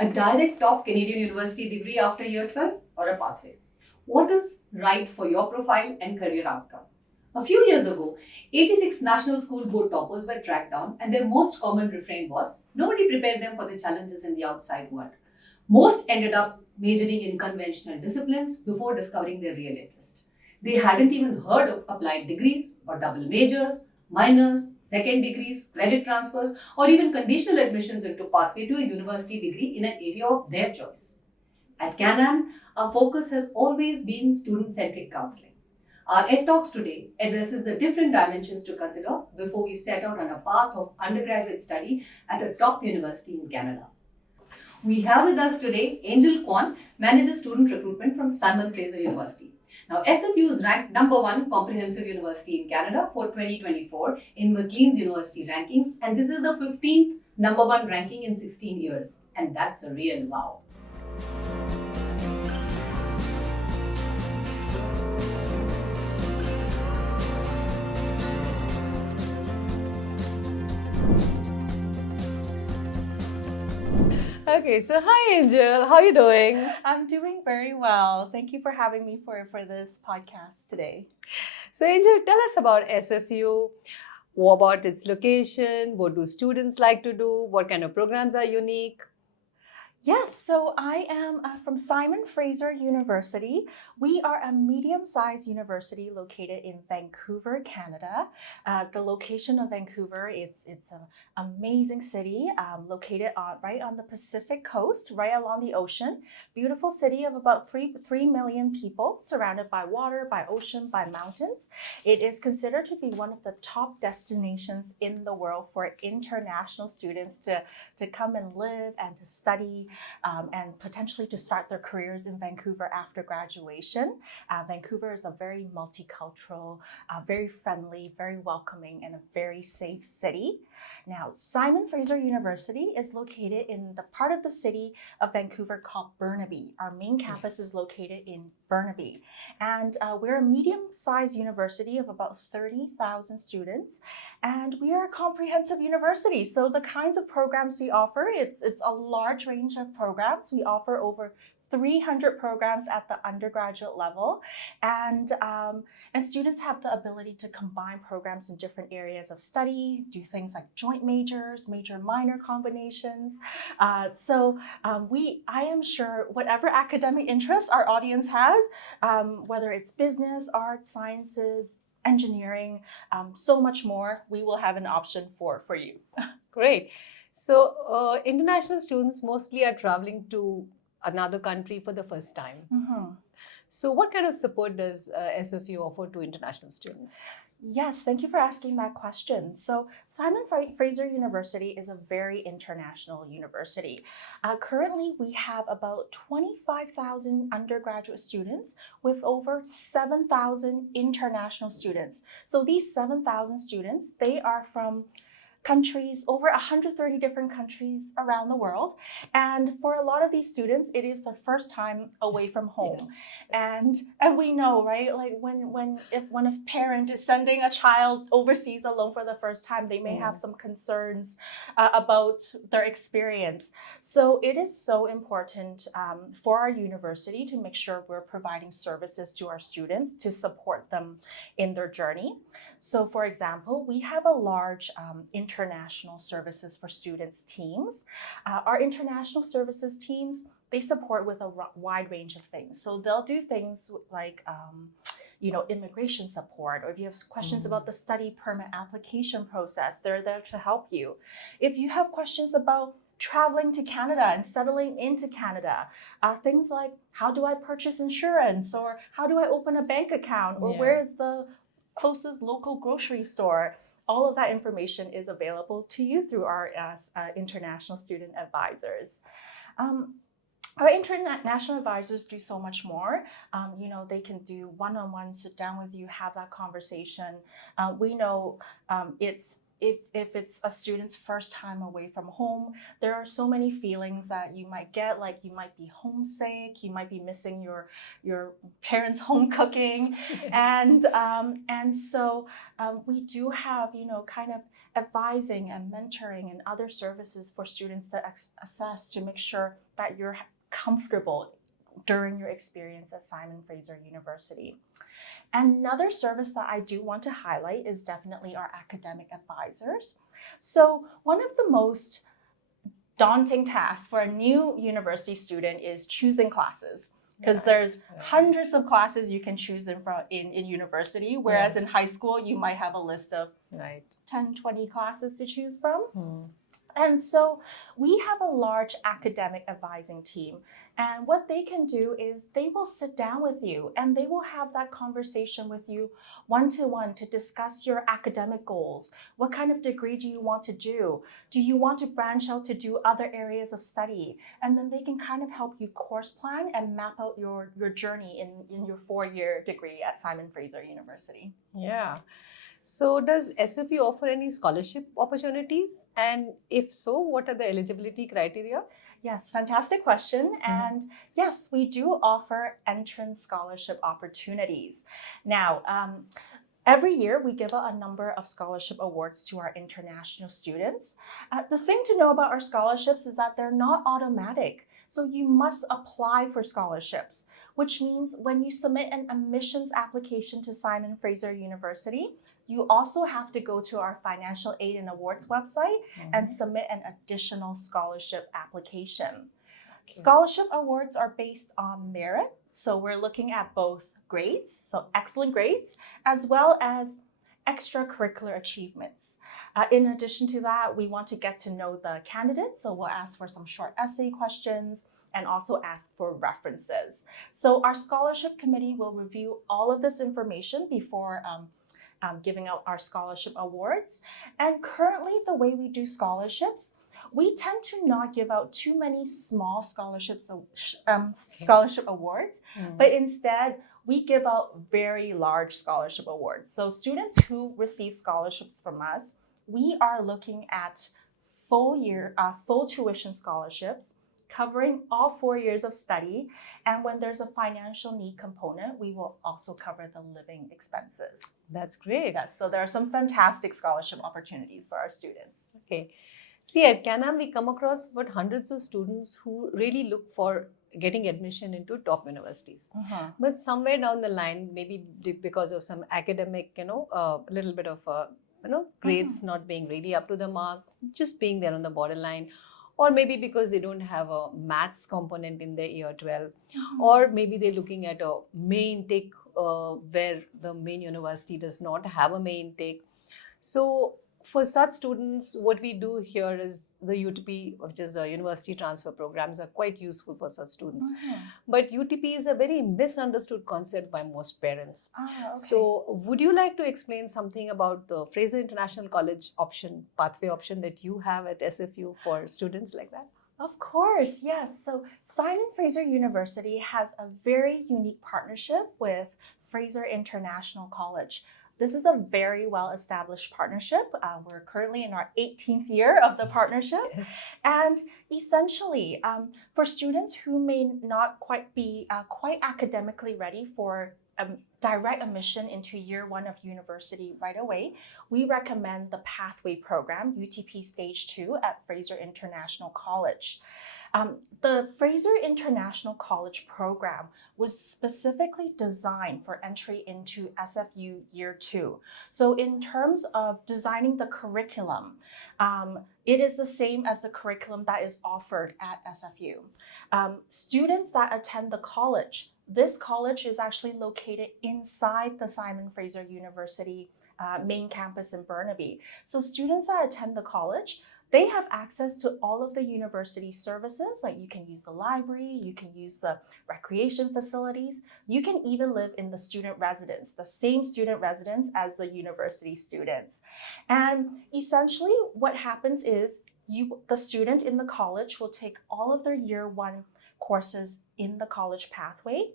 A direct top Canadian university degree after year 12 or a pathway? What is right for your profile and career outcome? A few years ago, 86 national school board toppers were tracked down, and their most common refrain was nobody prepared them for the challenges in the outside world. Most ended up majoring in conventional disciplines before discovering their real interest. They hadn't even heard of applied degrees or double majors, minors, second degrees, credit transfers, or even conditional admissions into pathway to a university degree in an area of their choice. At Canam, our focus has always been student-centric counseling. Our Ed Talks today addresses the different dimensions to consider before we set out on a path of undergraduate study at a top university in Canada. We have with us today Angel Kwan, Manager Student Recruitment from Simon Fraser University. Now, SFU is ranked #1 comprehensive university in Canada for 2024 in Maclean's University rankings, and this is the 15th #1 ranking in 16 years, and that's a real wow. Okay, so hi Angel, how are you doing? I'm doing very well. Thank you for having me for this podcast today. So Angel, tell us about SFU. What about its location? What do students like to do? What kind of programs are unique? Yes, so I am from Simon Fraser University. We are a medium-sized university located in Vancouver, Canada. The location of Vancouver, it's an amazing city located right on the Pacific coast, right along the ocean. Beautiful city of about 3 million people, surrounded by water, by ocean, by mountains. It is considered to be one of the top destinations in the world for international students to come and live and to study. And potentially to start their careers in Vancouver after graduation. Vancouver is a very multicultural, very friendly, very welcoming, and a very safe city. Now, Simon Fraser University is located in the part of the city of Vancouver called Burnaby. Our main campus is located in Burnaby. And we're a medium-sized university of about 30,000 students. And we are a comprehensive university. So the kinds of programs we offer, it's a large range of programs. We offer over 300 programs at the undergraduate level, and students have the ability to combine programs in different areas of study, do things like joint majors, major-minor combinations. I am sure whatever academic interests our audience has, whether it's business, arts, sciences, engineering, so much more, we will have an option for you. Great. So international students mostly are traveling to another country for the first time. Mm-hmm. So what kind of support does SFU offer to international students? Yes, thank you for asking that question. So Simon Fraser University is a very international university. Currently, we have about 25,000 undergraduate students with over 7,000 international students. So these 7,000 students, they are from countries, over 130 different countries around the world. And for a lot of these students, it is their first time away from home. Yes. And we know, right? Like if a parent is sending a child overseas alone for the first time, they may have some concerns about their experience. So it is so important for our university to make sure we're providing services to our students to support them in their journey. So for example, we have a large international services for students teams. Our international services teams, they support with a wide range of things. So they'll do things like immigration support, or if you have questions about the study permit application process, they're there to help you. If you have questions about traveling to Canada and settling into Canada, things like how do I purchase insurance, or how do I open a bank account, or where is the closest local grocery store, all of that information is available to you through our international student advisors. Our international advisors do so much more. They can do one-on-one, sit down with you, have that conversation. We know if it's a student's first time away from home, there are so many feelings that you might get, like you might be homesick, you might be missing your parents' home cooking. Yes. And so we do have, kind of advising and mentoring and other services for students to assess to make sure that you're comfortable during your experience at Simon Fraser University. Another service that I do want to highlight is definitely our academic advisors. So one of the most daunting tasks for a new university student is choosing classes, because there's hundreds of classes you can choose in university, whereas in high school you might have a list of 10, 20 classes to choose from. And so we have a large academic advising team, and what they can do is they will sit down with you and they will have that conversation with you one-to-one to discuss your academic goals. What kind of degree do you want to do? Do you want to branch out to do other areas of study? And then they can kind of help you course plan and map out your journey in your 4-year degree at Simon Fraser University. Yeah. So does SFU offer any scholarship opportunities? And if so, what are the eligibility criteria? Yes, fantastic question. And yes, we do offer entrance scholarship opportunities. Now, every year we give out a number of scholarship awards to our international students. The thing to know about our scholarships is that they're not automatic. So you must apply for scholarships, which means when you submit an admissions application to Simon Fraser University, you also have to go to our financial aid and awards website and submit an additional scholarship application. Scholarship awards are based on merit. So we're looking at both grades, so excellent grades, as well as extracurricular achievements. In addition to that, we want to get to know the candidates. So we'll ask for some short essay questions and also ask for references. So our scholarship committee will review all of this information before giving out our scholarship awards. And currently, the way we do scholarships, we tend to not give out too many small scholarships, scholarship awards, but instead we give out very large scholarship awards. So students who receive scholarships from us, we are looking at full tuition scholarships, covering all 4 years of study. And when there's a financial need component, we will also cover the living expenses. That's great. Yes, so there are some fantastic scholarship opportunities for our students. Okay. See, at Canam, we come across hundreds of students who really look for getting admission into top universities. But somewhere down the line, maybe because of some academic, little bit of, grades not being really up to the mark, just being there on the borderline, or maybe because they don't have a maths component in their year 12, or maybe they're looking at a main intake where the main university does not have a main intake. So for such students, what we do here is the UTP, which is the university transfer programs, are quite useful for such students. But UTP is a very misunderstood concept by most parents. So would you like to explain something about the Fraser International College option, pathway option that you have at SFU for students like that? Of course, yes. So Simon Fraser University has a very unique partnership with Fraser International College. This is a very well-established partnership. We're currently in our 18th year of the partnership. And essentially, for students who may not quite be quite academically ready for direct admission into year 1 of university right away, we recommend the Pathway Program, UTP Stage 2 at Fraser International College. The Fraser International College program was specifically designed for entry into SFU Year 2. So in terms of designing the curriculum, it is the same as the curriculum that is offered at SFU. Students that attend the college, this college is actually located inside the Simon Fraser University main campus in Burnaby. So students that attend the college, they have access to all of the university services, like you can use the library, you can use the recreation facilities, you can even live in the student residence, the same student residence as the university students. And essentially what happens is the student in the college will take all of their year 1 courses in the college pathway.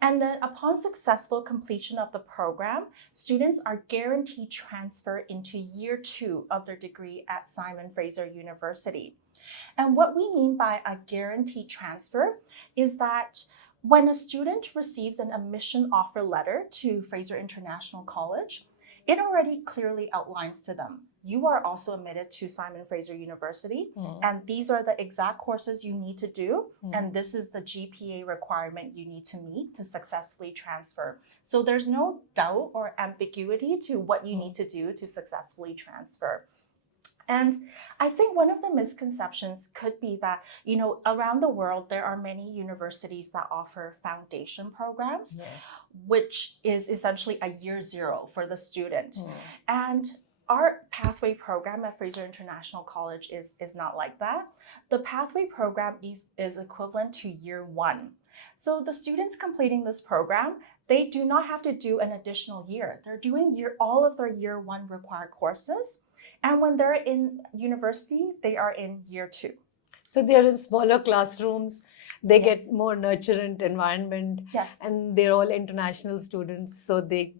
And then upon successful completion of the program, students are guaranteed transfer into year 2 of their degree at Simon Fraser University. And what we mean by a guaranteed transfer is that when a student receives an admission offer letter to Fraser International College, it already clearly outlines to them, you are also admitted to Simon Fraser University, and these are the exact courses you need to do, and this is the GPA requirement you need to meet to successfully transfer. So there's no doubt or ambiguity to what you need to do to successfully transfer. And I think one of the misconceptions could be that, around the world, there are many universities that offer foundation programs, which is essentially a year zero for the student. And our pathway program at Fraser International College is not like that. The pathway program is equivalent to year one. So the students completing this program, they do not have to do an additional year. They're doing all of their year one required courses. And when they're in university, they are in year two. So they are in smaller classrooms, they get more nurturant environment, and they're all international students, so they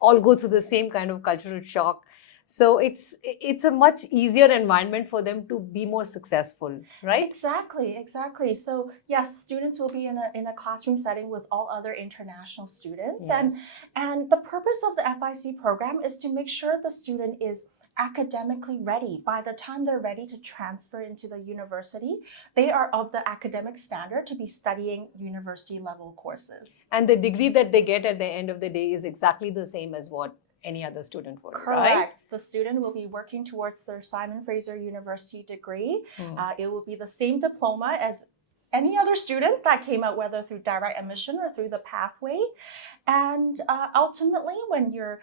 all go through the same kind of cultural shock. So it's a much easier environment for them to be more successful, right? Exactly. So yes, students will be in a classroom setting with all other international students. And the purpose of the FIC program is to make sure the student is academically ready. By the time they're ready to transfer into the university, they are of the academic standard to be studying university level courses. And the degree that they get at the end of the day is exactly the same as what any other student would, Correct. Right? The student will be working towards their Simon Fraser University degree. It will be the same diploma as any other student that came out, whether through direct admission or through the pathway. And ultimately, when your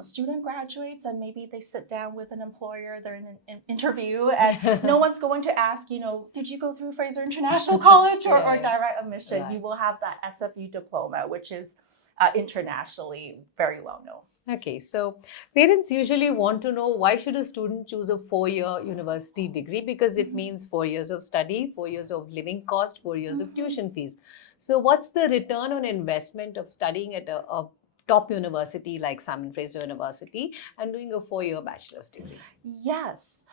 student graduates and maybe they sit down with an employer, they're in an interview, and no one's going to ask, did you go through Fraser International College or direct admission? You will have that SFU diploma, which is internationally very well known. Okay, so parents usually want to know, why should a student choose a 4-year university degree? Because it means 4 years of study, 4 years of living cost, 4 years of tuition fees. So what's the return on investment of studying at a top university like Simon Fraser University and doing a 4-year bachelor's degree? Yes.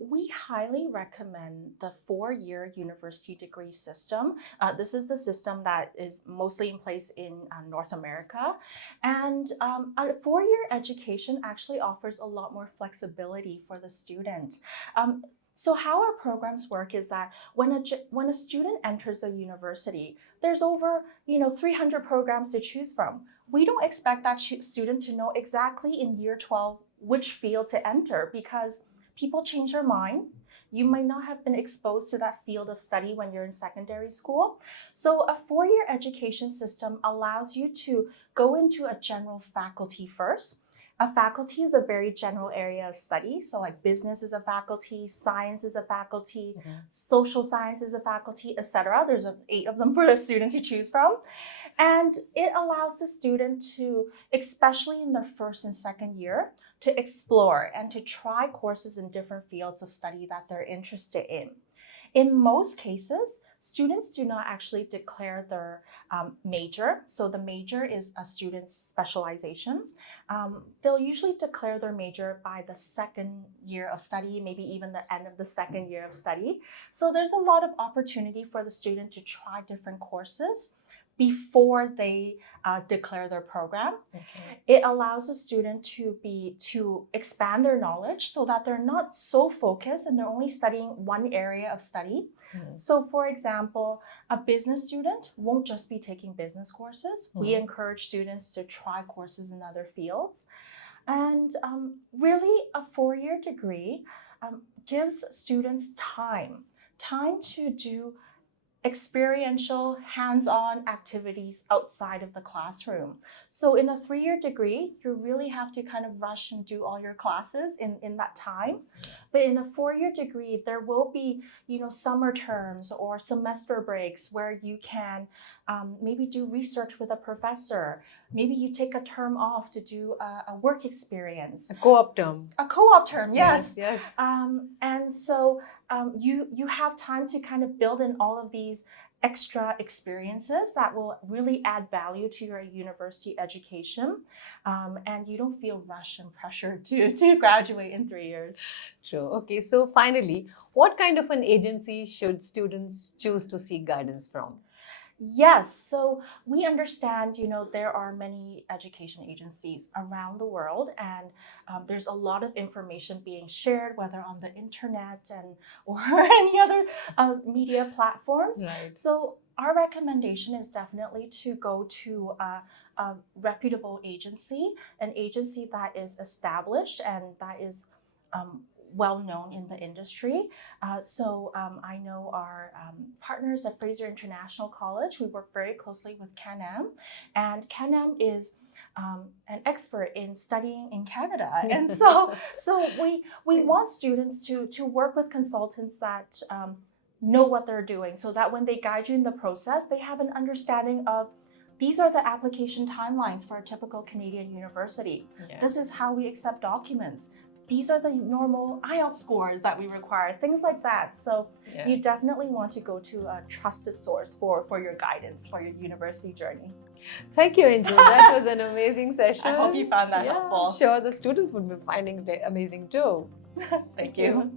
We highly recommend the 4-year university degree system. This is the system that is mostly in place in North America. And a 4-year education actually offers a lot more flexibility for the student. So how our programs work is that when a student enters a university, there's over 300 programs to choose from. We don't expect that student to know exactly in year 12 which field to enter, because people change their mind. You might not have been exposed to that field of study when you're in secondary school. So a 4-year education system allows you to go into a general faculty first. A faculty is a very general area of study. So like business is a faculty, science is a faculty, social science is a faculty, etc. There's 8 of them for a student to choose from. And it allows the student to, especially in their first and second year, to explore and to try courses in different fields of study that they're interested in. In most cases, students do not actually declare their major. So the major is a student's specialization. They'll usually declare their major by the second year of study, maybe even the end of the second year of study. So there's a lot of opportunity for the student to try different courses before they declare their program. It allows the student to expand their knowledge so that they're not so focused and they're only studying one area of study. So for example, a business student won't just be taking business courses. We encourage students to try courses in other fields. And really a 4-year degree gives students time to do experiential, hands-on activities outside of the classroom. So in a 3-year degree, you really have to kind of rush and do all your classes in that time. But in a 4-year degree, there will be, summer terms or semester breaks where you can maybe do research with a professor. Maybe you take a term off to do a work experience. A co-op term. A co-op term, yes. Yes. And so you have time to kind of build in all of these extra experiences that will really add value to your university education, and you don't feel rushed and pressured to graduate in 3 years. True. Okay, so finally, what kind of an agency should students choose to seek guidance from? Yes, so we understand, there are many education agencies around the world, and there's a lot of information being shared, whether on the internet and or any other media platforms. Right. So our recommendation is definitely to go to a reputable agency, an agency that is established and that is well known in the industry. I know our partners at Fraser International College. We work very closely with Canam, and Canam is an expert in studying in Canada, and so we want students to work with consultants that know what they're doing, so that when they guide you in the process, they have an understanding of these are the application timelines for a typical Canadian university. Yeah. This is how we accept documents. These are the normal IELTS scores that we require, things like that. So Yeah. you definitely want to go to a trusted source for your guidance, for your university journey. Thank you, Angel. That was an amazing session. I hope you found that Yeah, helpful. I'm sure the students would be finding it amazing too. Thank you.